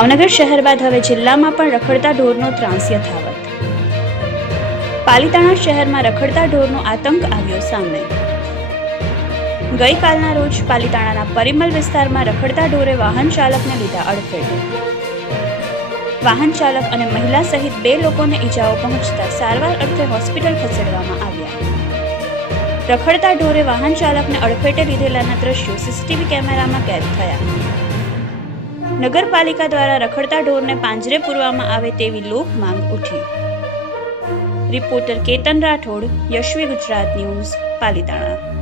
ભાવનગર શહેર બાદ હવે જિલ્લામાં પણ રખડતા ઢોરનો ત્રાસ યથાવત. પાલિતાણા શહેરમાં રખડતા ઢોરનો આતંક આવ્યો સામે. ગઈકાલના રોજ પાલિતાણાના પરિમલ વિસ્તારમાં રખડતા ઢોરે વાહન ચાલકને લીધા અડફેટે. વાહન ચાલક અને મહિલા સહિત 2 લોકોને ઈજાઓ પહોંચતા સારવાર અર્થે હોસ્પિટલ ખસેડવામાં આવ્યા. રખડતા ઢોરે વાહન ચાલકને અડફેટે લીધેલાના દ્રશ્યો સીસીટીવી કેમેરામાં કેદ થયા. નગરપાલિકા દ્વારા રખડતા ઢોરને પાંજરે પૂરવામાં આવે તેવી લોક માંગ ઉઠી. Reporter Ketan Rathod, Yashvi Gujarat news, Palitana.